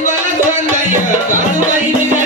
வந்த கருவை